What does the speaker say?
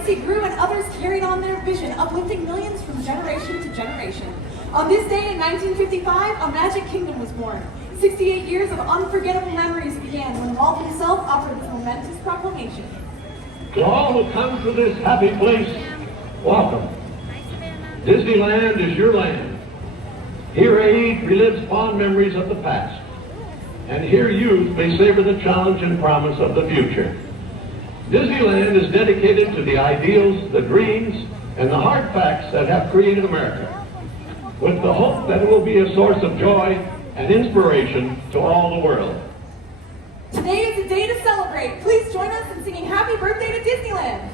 legacy grew and others carried on their vision, uplifting millions from generation to generation. On this day in 1955, a magic kingdom was born. 68 years of unforgettable memories began when Walt himself offered his momentous proclamation. To all who come to this happy place, welcome. Disneyland is your land. Here age relives fond memories of the past. And here youth may savor the challenge and promise of the future. Disneyland is dedicated to the ideals, the dreams, and the hard facts that have created America, with the hope that it will be a source of joy and inspiration to all the world. Today is a day to celebrate. Please join us in singing Happy Birthday to Disneyland.